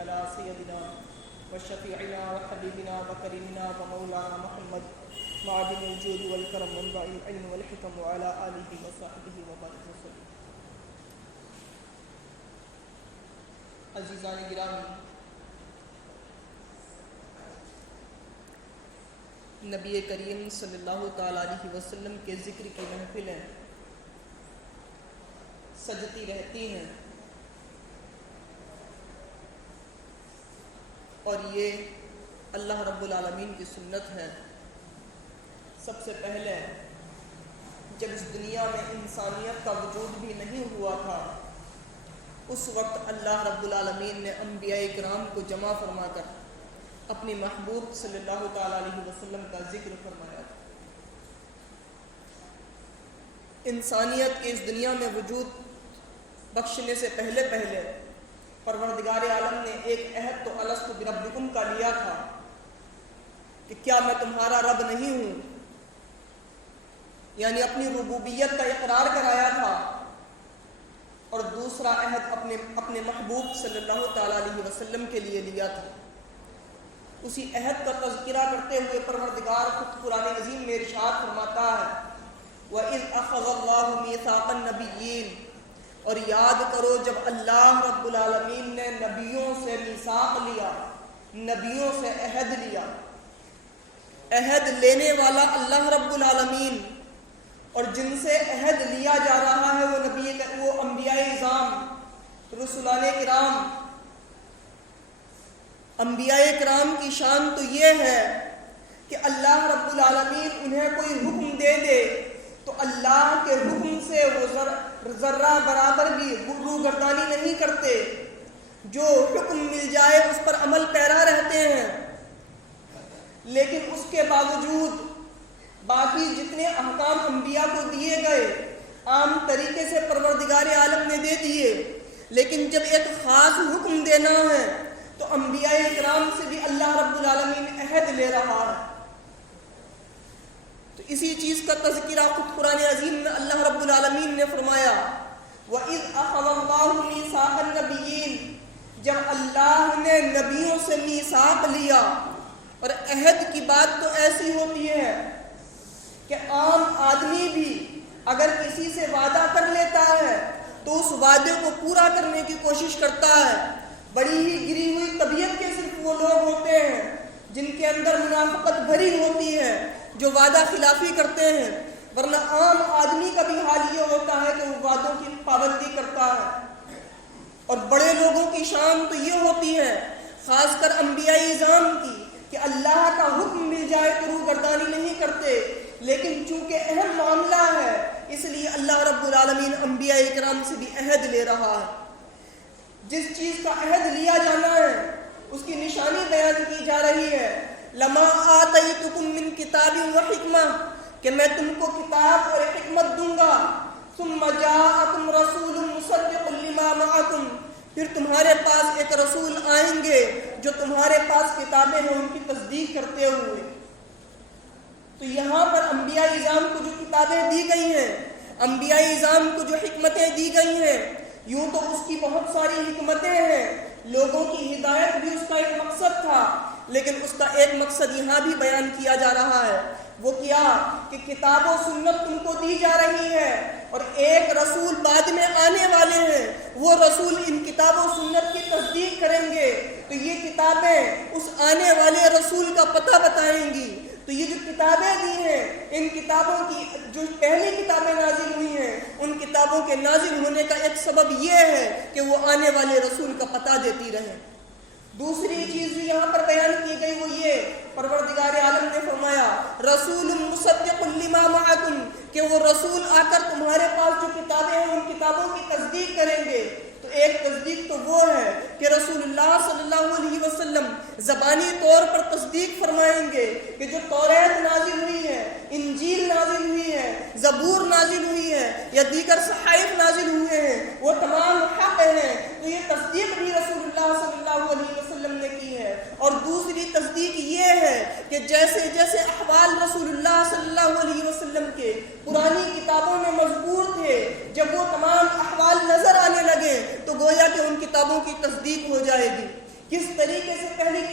على سيدنا وشفيعنا وحبيبنا وكريمنا ومولانا محمد معدن الجود والكرم منبع العلم والحكم وعلى آله وصحبه وبارك وسلم. عزیزان گرامی، نبی کریم صلی اللہ تعالیٰ علیہ وسلم کے ذکر کی محفلیں سجتی رہتی ہیں، اور یہ اللہ رب العالمین کی سنت ہے. سب سے پہلے جب اس دنیا میں انسانیت کا وجود بھی نہیں ہوا تھا، اس وقت اللہ رب العالمین نے انبیاء کرام کو جمع فرما کر اپنی محبوب صلی اللہ تعالیٰ علیہ وسلم کا ذکر فرمایا تھا. انسانیت کے اس دنیا میں وجود بخشنے سے پہلے پروردگار عالم نے ایک عہد تو الست بربکم کا لیا تھا کہ کیا میں تمہارا رب نہیں ہوں، یعنی اپنی ربوبیت کا اقرار کرایا تھا. اور دوسرا عہد اپنے محبوب صلی اللہ تعالیٰ علیہ وسلم کے لیے لیا تھا. اسی عہد کا تذکرہ کرتے ہوئے پروردگار خود قرآن عظیم میں ارشاد فرماتا ہے وَإِذْ أَخَذَ اللَّهُ مِيثَاقَ النَّبِيِّينَ، اور یاد کرو جب اللہ رب العالمین نے نبیوں سے میثاق لیا، نبیوں سے عہد لیا. عہد لینے والا اللہ رب العالمین، اور جن سے عہد لیا جا رہا ہے وہ انبیاء اعظام، رسولان کرام. انبیاء کرام کی شان تو یہ ہے کہ اللہ رب العالمین انہیں کوئی حکم دے دے تو اللہ کے حکم سے وہ ذرہ برابر بھی روگردانی نہیں کرتے. جو حکم مل جائے اس پر عمل پیرا رہتے ہیں. لیکن اس کے باوجود باقی جتنے احکام انبیاء کو دیے گئے عام طریقے سے پروردگار عالم نے دے دیے، لیکن جب ایک خاص حکم دینا ہے تو انبیاء کرام سے بھی اللہ رب العالمین عہد لے رہا ہے. تو اسی چیز کا تذکرہ خود قرآن عظیم میں اللہ رب العالمین نے فرمایا وَإِذْ أَخَذَ اللَّهُ مِيثَاقَ النَّبِيِّينَ، جب اللہ نے نبیوں سے میثاق لیا. اور عہد کی بات تو ایسی ہوتی ہے کہ عام آدمی بھی اگر کسی سے وعدہ کر لیتا ہے تو اس وعدے کو پورا کرنے کی کوشش کرتا ہے. بڑی ہی گری ہوئی طبیعت کے صرف وہ لوگ ہوتے ہیں جن کے اندر منافقت بھری ہوتی ہے، جو وعدہ خلافی کرتے ہیں، ورنہ عام آدمی کا بھی حال یہ ہوتا ہے کہ وہ وعدوں کی پابندی کرتا ہے. اور بڑے لوگوں کی شان تو یہ ہوتی ہے، خاص کر انبیاء اعظام کی، کہ اللہ کا حکم مل جائے تو روگردانی نہیں کرتے. لیکن چونکہ اہم معاملہ ہے اس لیے اللہ رب العالمین انبیاء کرام سے بھی عہد لے رہا ہے. جس چیز کا عہد لیا جانا ہے اس کی نشانی بیان کی جا رہی ہے لما آتیتکم من کتاب و حکمہ، کہ میں تم کو کتاب اور حکمت دوں گا. ثم جاءکم رسول مصدق لما معکم، پھر تمہارے پاس ایک رسول آئیں گے جو تمہارے پاس کتابیں ہیں ان کی تصدیق کرتے ہوئے. تو یہاں پر انبیاء اعظام کو جو کتابیں دی گئی ہیں، انبیاء اعظام کو جو حکمتیں دی گئی ہیں، یوں تو اس کی بہت ساری حکمتیں ہیں، لوگوں کی ہدایت بھی اس کا ایک مقصد تھا، لیکن اس کا ایک مقصد یہاں بھی بیان کیا جا رہا ہے. وہ کیا کہ کتاب و سنت تم کو دی جا رہی ہے اور ایک رسول بعد میں آنے والے ہیں، وہ رسول ان کتاب و سنت کی تصدیق کریں گے. تو یہ کتابیں اس آنے والے رسول کا پتہ بتائیں گی. تو یہ جو کتابیں دی ہیں، ان کتابوں کی جو پہلی کتابیں نازل ہوئی ہیں، ان کتابوں کے نازل ہونے کا ایک سبب یہ ہے کہ وہ آنے والے رسول کا پتہ دیتی رہیں. دوسری چیز جو یہاں پر بیان کی گئی وہ یہ پروردگار عالم نے فرمایا رسول مصدق لما معکم، کہ وہ رسول آ کر تمہارے پاس جو کتابیں ہیں ان کتابوں کی تصدیق کریں گے. تو ایک تصدیق تو وہ ہے کہ رسول اللہ صلی اللہ علیہ وسلم زبانی طور پر تصدیق فرمائیں گے کہ جو توریت نازل ہوئی ہے، انجیل نازل ہوئی ہے، زبور نازل ہوئی ہے یا دیگر صحائف نازل ہوئے ہیں، وہ تمام حق ہیں. تو یہ تصدیق بھی رسول اللہ صلی اللہ علیہ وسلم نے کی ہے. اور دوسری تصدیق یہ ہے کہ جیسے جیسے احوال رسول اللہ صلی اللہ علیہ وسلم کے پرانی کتابوں میں مذکور تھے، جب وہ تمام احوال نظر آنے لگے تو گویا کہ ان کتابوں کی تصدیق ہو جائے گی.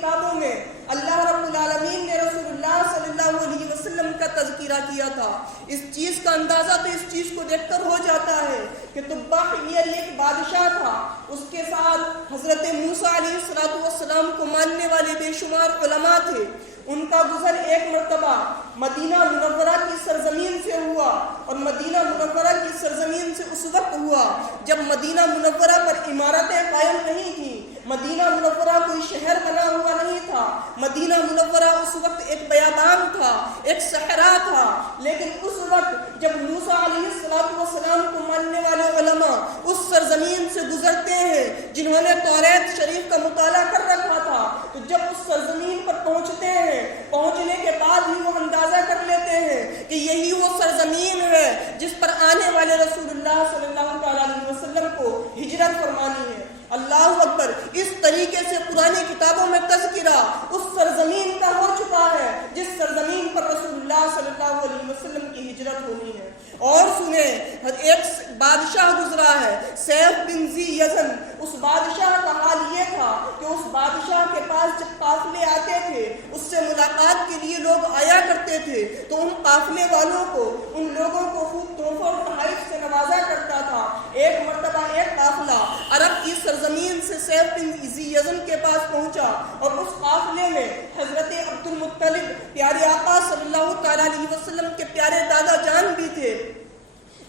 کتابوں میں اللہ رب العالمین نے رسول اللہ صلی اللہ علیہ وسلم کا تذکرہ کیا تھا۔ اس چیز کا اندازہ تو اس چیز کو دیکھ کر ہو جاتا ہے کہ تبع حمیر ایک بادشاہ تھا، اس کے ساتھ حضرت موسیٰ علیہ السلام کو ماننے والے بے شمار علماء تھے۔ ان کا گزر ایک مرتبہ مدینہ منورہ کی سرزمین سے ہوا، اور مدینہ منورہ کی سرزمین سے اس وقت ہوا جب مدینہ منورہ پر عمارتیں قائم نہیں تھیں، مدینہ منورہ کوئی شہر بنا ہوا نہیں تھا، مدینہ منورہ اس وقت ایک بیابان تھا، ایک صحرا تھا۔ لیکن اس وقت جب موسیٰ علیہ السلام کو ماننے والے علماء اس سرزمین سے گزرتے ہیں جنہوں نے توریت شریف کا مطالعہ کر رکھا تھا، تو جب اس سرزمین پر پہنچتے ہیں، پہنچنے کے بعد ہی وہ اندازہ کر لیتے ہیں کہ یہی وہ سرزمین ہے جس پر آنے والے رسول اللہ صلی اللہ علیہ وسلم کو ہجرت فرمانی ہے۔ اللہ اکبر! اس طریقے سے پرانی کتابوں میں تذکرہ اس سرزمین کا ہو چکا ہے جس سرزمین پر رسول اللہ صلی اللہ علیہ وسلم کی ہجرت ہونی ہے۔ اور سنیں، ایک بادشاہ گزرا ہے سیف بن ذی یزن۔ اس بادشاہ کا حال یہ تھا کہ اس بادشاہ کے پاس جب قافلے آتے تھے، اس سے ملاقات کے لیے لوگ آیا کرتے تھے، تو ان قافلے والوں کو، ان لوگوں کو خوب تحفوں اور تحائف سے نوازا کرتا تھا۔ ایک مرتبہ ایک قافلہ عرب کی سرزمین سے سیف بن ذی یزن کے پاس پہنچا، اور اس قافلے میں حضرت عبد المطلب پیارے آقا صلی اللہ تعالیٰ علیہ وسلم کے پیارے دادا جان بھی تھے۔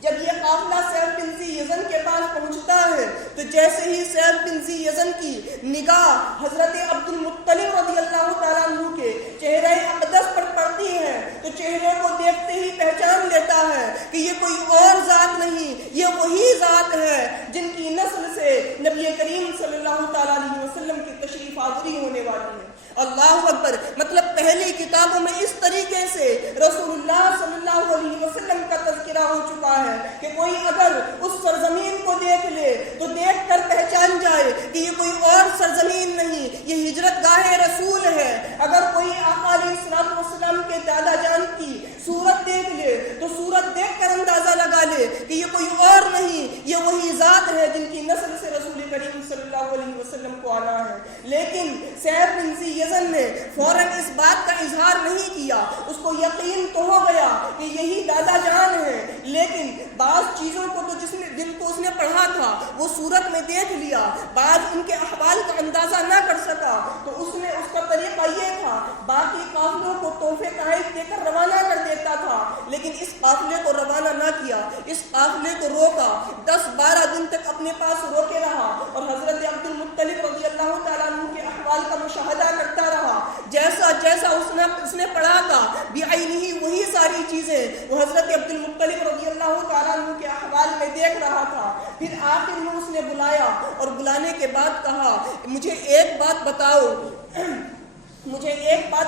جب یہ قافلہ سیف بن ذی یزن کے پاس پہنچتا ہے تو جیسے ہی سیف بن ذی یزن کی نگاہ حضرت عبد المطلب رضی اللہ تعالیٰ عنہ کے چہرہ اقدس پر پڑتی ہے تو چہرے کو دیکھتے ہی پہچان لیتا ہے کہ یہ کوئی اور ذات نہیں، یہ وہی ذات ہے جن کی نسل سے نبی کریم صلی اللہ تعالیٰ علیہ وسلم کی تشریف آوری ہونے والی ہے۔ اللہ اکبر! مطلب پہلی کتابوں میں اس طریقے سے رسول اللہ صلی اللہ علیہ وسلم کا تذکرہ ہو چکا ہے کہ کوئی اگر اس سرزمین کو دیکھ لے تو دیکھ کر پہچان جائے کہ یہ کوئی اور سرزمین نہیں، یہ ہجرت گاہ رسول ہے۔ اگر کوئی آقا علیہ السلام کے دادا جان کی صورت دیکھ لے تو صورت دیکھ کر اندازہ لگا لے کہ یہ کوئی اور نہیں، یہ وہی ذات ہے جن کی نسل سے رسول کریم صلی اللہ علیہ وسلم کو آنا ہے۔ لیکن سیف بن ذی یزن نے فوراً اس بات کا اظہار نہیں کیا، اس کو یقین تو ہو گیا کہ یہی دادا جان ہے، لیکن بعض چیزوں کو تو جن کو اس نے پڑھا تھا وہ صورت میں دیکھ لیا، بعض ان کے احوال کا اندازہ نہ کر سکا، تو اس کا طریقہ یہ تھا باقی قافلوں کو تحفے تحائف دے کر روانہ کر دیتا تھا، لیکن اس قافلے کو روانہ نہ کیا، اس قافلے کو روکا، 10-12 دن تک اپنے پاس روکے رہا، اور حضرت عبد المطلب رضی اللہ تعالیٰ عنہ کے احوال کا مشاہدہ کرتا رہا۔ جیسا جیسا اس نے پڑھا تھا بعینہ وہی ساری چیزیں وہ حضرت عبد المطلب رضی اللہ تعالیٰ عنہ کے احوال میں دیکھ رہا تھا۔ پھر آخر میں اس نے بلایا، اور بلانے کے بعد کہا مجھے ایک بات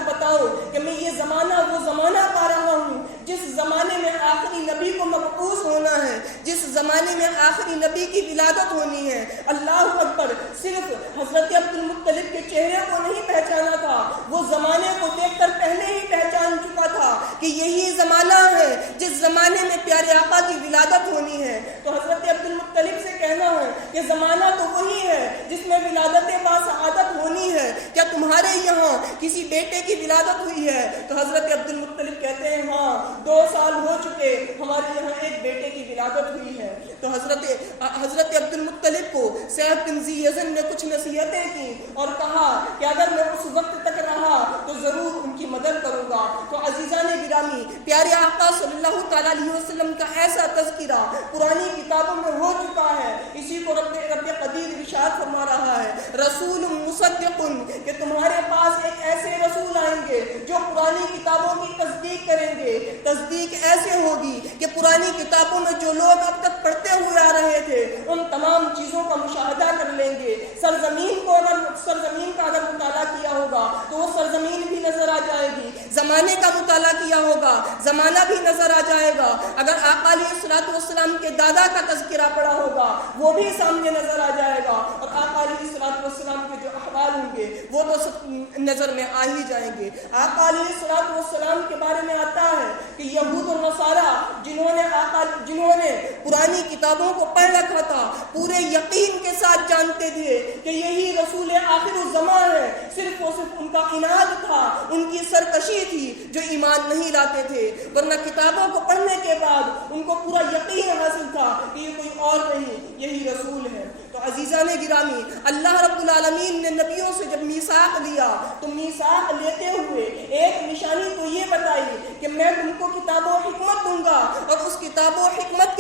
بتاؤ کہ میں یہ زمانہ وہ زمانہ پا رہا ہوں جس زمانے میں آخری نبی کو مبعوث ہونا ہے، جس زمانے میں آخری نبی کی ولادت ہونی ہے۔ اللہ اکبر! صرف حضرت عبد المطلب کے چہرے کو نہیں پہچانا تھا، وہ زمانے کو دیکھ کر پہلے ہی پہچان چکا تھا کہ یہی زمانہ ہے جس زمانے میں پیارے آقا کی ولادت ہونی ہے۔ تو حضرت عبد المطلب سے کہنا ہے کہ زمانہ تو وہی ہے جس میں ولادت باسعادت ہونی ہے، کیا تمہارے یہاں کسی بیٹے کی ولادت ہوئی ہے؟ تو حضرت عبد المطلب کہتے ہیں ہاں 2 سال ہو چکے، ہمارے یہاں ایک بیٹے کی ولادت ہوئی ہے۔ تو حضرت عبد المطلب کو سیف بن ذی یزن نے کچھ نصیحتیں کی اور کہا کہ اگر میں اس وقت تک رہا تو ضرور ان کی مدد کروں گا۔ تو عزیزان گرامی، پیارے آقا صلی اللہ تعالیٰ علیہ وسلم کا ایسا تذکرہ پرانی کتابوں میں ہو چکا ہے، اسی کو رب قدیر ارشاد فرما رہا ہے رسول مصدق، کہ تمہارے پاس ایک ایسے رسول آئیں گے جو پرانی کتابوں کی تصدیق کریں گے۔ تصدیق ایسے ہوگی کہ پرانی کتابوں میں جو لوگ اب تک پڑھتے ہوئے آ رہے تھے ان تمام چیزوں کا مشاہدہ کر لیں گے۔ سرزمین کا اگر مطالعہ کیا ہوگا تو وہ سرزمین بھی نظر آ جائے گی، زمانے کا مطالعہ کیا ہوگا زمانہ بھی نظر آ جائے گا، اگر آقا علیہ السلام کے دادا کا تذکرہ پڑھا ہوگا وہ بھی سامنے نظر آ جائے گا، اور آقا علیہ السلام کے جو احوال ہوں گے گے وہ تو سب نظر میں آ ہی جائیں گے۔ آقا علیہ الصلوۃ والسلام کے بارے میں آتا ہے کہ یہود اور نصارہ جنہوں نے پرانی کتابوں کو پڑھ رکھا تھا پورے یقین کے ساتھ جانتے تھے کہ یہی رسول آخر الزمان ہے، صرف اور صرف ان کا عناد تھا، ان کی سرکشی تھی جو ایمان نہیں لاتے تھے، ورنہ کتابوں کو پڑھنے کے بعد ان کو پورا یقین حاصل تھا کہ یہ کوئی اور نہیں، یہی رسول ہے۔ تو عزیزان گرامی، اللہ رب العالمین نے نبیوں سے جب میثاق لیا تو میثاق لیتے ہوئے ایک نشانی تو یہ بتائی کہ میں تم کو کتاب و حکمت دوں گا، اور اس کتاب و حکمت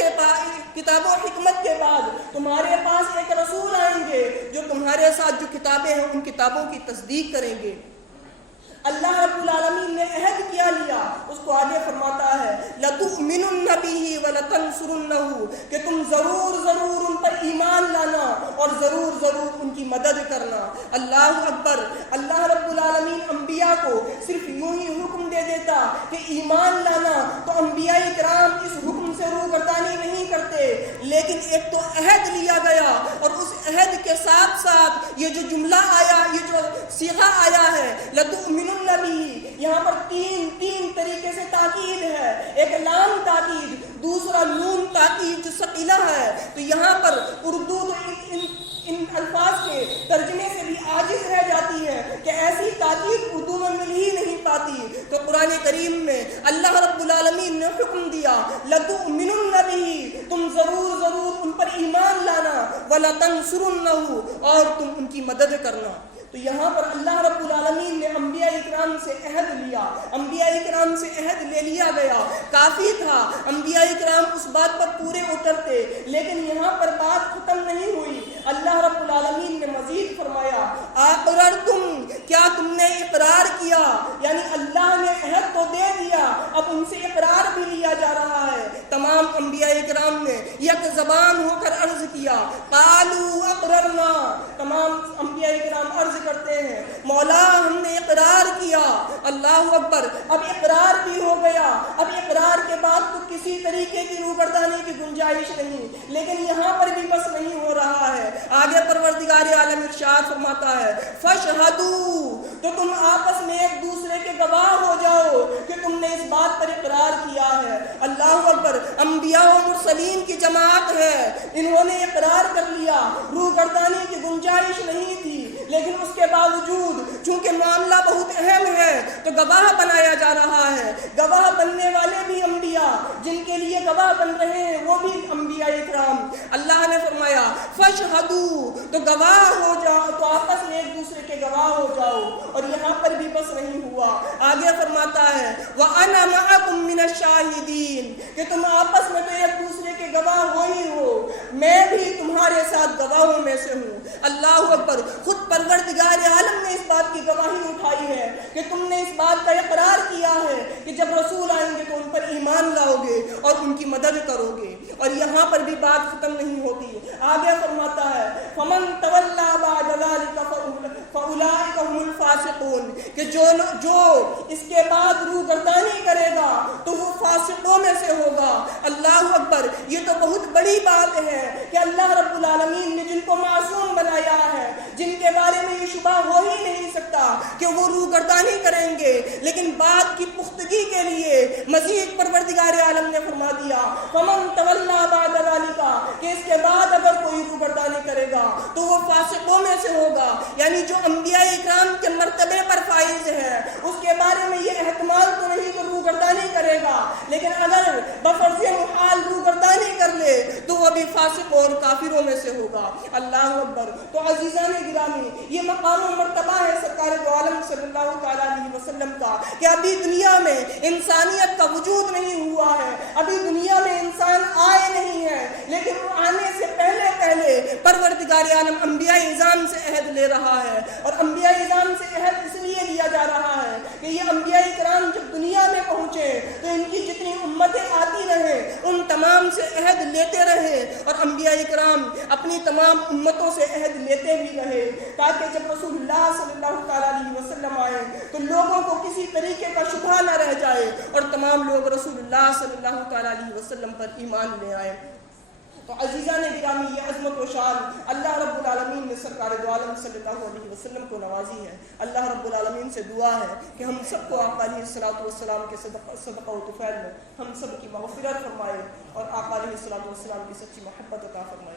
کے بعد تمہارے پاس ایک رسول آئیں گے جو تمہارے ساتھ جو کتابیں ہیں ان کتابوں کی تصدیق کریں گے۔ اللہ رب العالمین نے عہد کیا لیا، اس کو آگے فرماتا ہے لَتُؤْمِنُنَّ بِهِ وَلَتَنْصُرُنَّهُ کہ تم ضرور ان پر ایمان لانا اور ضرور ان کی مدد کرنا۔ اللہ اکبر! اللہ رب العالمین انبیاء کو صرف یوں ہی حکم دے دیتا کہ ایمان لانا تو انبیاء کرام اس حکم سے روگردانی نہیں کرتے، لیکن ایک تو عہد لیا گیا اور اس عہد کے ساتھ ساتھ یہ جو جملہ آیا، یہ جو صیغہ آیا ہے لَتُؤْمِنُنَّ بِهِ، یہاں پر تین طریقے سے تاکید ہے، ایک لام تاکید، دوسرا نون تاکید جو ثقیلہ ہے۔ تو یہاں پر اردو ان الفاظ کے ترجمے سے بھی عاجز رہ جاتی ہے کہ ایسی تاکید اردو میں مل ہی نہیں پاتی، تو قرآن کریم میں اللہ رب العالمین نے حکم دیا لَتُؤْمِنُنَّ بِهِ، تم ضرور ان پر ایمان لانا، وَلَتَنْصُرُنَّهُ اور تم ان کی مدد کرنا۔ تو یہاں پر اللہ رب العالمین نے انبیاء اکرام سے عہد لیا، انبیاء اکرام سے عہد لے لیا گیا، کافی تھا، انبیاء اکرام اس بات پر پورے اترتے، لیکن یہاں پر بات ختم نہیں ہوئی۔ اللہ رب العالمین نے مزید فرمایا اقررتم، کیا تم نے اقرار کیا؟ یعنی اللہ نے عہد تو دے دیا، اب ان سے اقرار بھی لیا جا رہا ہے۔ تمام انبیاء اکرام نے یک زبان ہو کر عرض کیا قالوا اقررنا، تمام انبیاء اکرام عرض کرتے ہیں مولا ہم نے اقرار کیا۔ اللہ اکبر! اب اقرار بھی ہو گیا، اب اقرار کے بعد تو کسی طریقے کی روگردانی کی گنجائش نہیں، لیکن یہاں پر بھی بس نہیں ہو رہا ہے۔ آگے پروردگار عالم ارشاد فرماتا ہے فَاشْهَدُوا، تو تم آپس میں ایک دوسرے کے گواہ ہو جاؤ کہ تم نے اس بات پر اقرار کیا ہے۔ اللہ اکبر! انبیاء و مرسلین کی جماعت ہے، انہوں نے اقرار کر لیا، روگردانی کی گنجائش نہیں تھی، لیکن اس کے باوجود چونکہ معاملہ بہت اہم ہے تو گواہ بنایا جا رہا ہے۔ گواہ بننے والے بھی انبیاء، جن کے لیے گواہ بن رہے ہیں وہ بھی انبیاء اکرام۔ اللہ نے فرمایا فَاشْهَدُوا، تو گواہ ہو جاؤ، تو آپس میں ایک دوسرے کے گواہ ہو جاؤ۔ اور یہاں پر بھی بس نہیں ہوا، آگے فرماتا ہے وَأَنَا مَعَكُم مِّنَ الشَّاهِدِينَ کہ تم آپس میں تو ایک دوسرے کے گواہ ہو ہی ہو، میں بھی تمہارے ساتھ گواہوں میں سے ہوں۔ اللہ اکبر! خود پروردگار عالم نے اس بات کی گواہی اٹھائی ہے کہ تم نے اس بات کا اقرار کیا ہے کہ جب رسول آئیں گے تو ان پر ایمان لاؤ گے اور ان کی مدد کرو گے۔ اور یہاں پر بھی بات ختم نہیں ہوتی، آگے فرماتا ہے فَمَن تَوَلَّىٰ بَعْدَ ذَٰلِكَ فَأُولَٰئِكَ هُمُ الْفَاسِقُونَ کہ جو اس کے بعد روگردانی کرے گا تو وہ فاسقوں میں سے ہوگا۔ اللہ اکبر! یہ تو بہت بڑی بات ہے کہ اللہ رب العالمین نے جن کو معصوم بنایا ہے، جن کے بارے میں یہ شبہ ہو ہی نہیں سکتا کہ وہ روگردانی کریں گے، لیکن بات کی پختگی کے لیے مزید پروردگار عالم نے فرما دیا فَمَن تَوَلَّىٰ بَعْدَ ذَٰلِكَ کہ اس کے بعد اگر کوئی روگردانی کرے گا تو وہ فاسقوں میں سے ہوگا۔ یعنی جو انبیاء اکرام کے مرتبے پر فائز ہے اس کے بارے میں یہ احتمال تو نہیں کہ روگردانی کرے گا، لیکن اگر بفرض محال روگردانی کر لے تو وہ بھی فاسق اور کافروں میں سے ہوگا۔ اللہ اکبر! تو عزیزان گرامی، یہ مقام و مرتبہ ہے سرکار دو عالم صلی اللہ تعالیٰ علیہ وسلم کا کہ ابھی دنیا میں انسانیت کا وجود نہیں ہوا ہے، ابھی دنیا میں انسان آئے نہیں ہے، لیکن آنے سے پہلے پروردگار عالم انبیاء اعظام سے عہد لے رہا ہے۔ اور انبیاء اعظام سے عہد اس لیے لیا جا رہا ہے کہ یہ انبیاء کرام جب دنیا میں پہنچے تو ان کی جتنی امتیں آتی رہیں ان تمام سے عہد لیتے رہے، اور انبیاء کرام اپنی تمام امتوں سے عہد لیتے بھی رہے، تاکہ جب رسول اللہ صلی اللہ تعالیٰ علیہ وسلم آئے تو لوگوں کو کسی طریقے کا شبہ نہ رہ جائے اور تمام لوگ رسول اللہ صلی اللہ تعالیٰ علیہ وسلم پر ایمان لے آئے۔ تو عزیزان گرامی، یہ عظمت و شان اللہ رب العالمین نے نے سرکار دو عالم صلی اللہ علیہ وسلم کو نوازی ہے. اللہ رب العالمین سے دعا ہے کہ ہم سب کو آقا علیہ الصلوۃ والسلام کے صدقہ و طفیل میں ہم سب کی مغفرت فرمائے اور آقا علیہ الصلوۃ والسلام کی سچی محبت عطا فرمائے.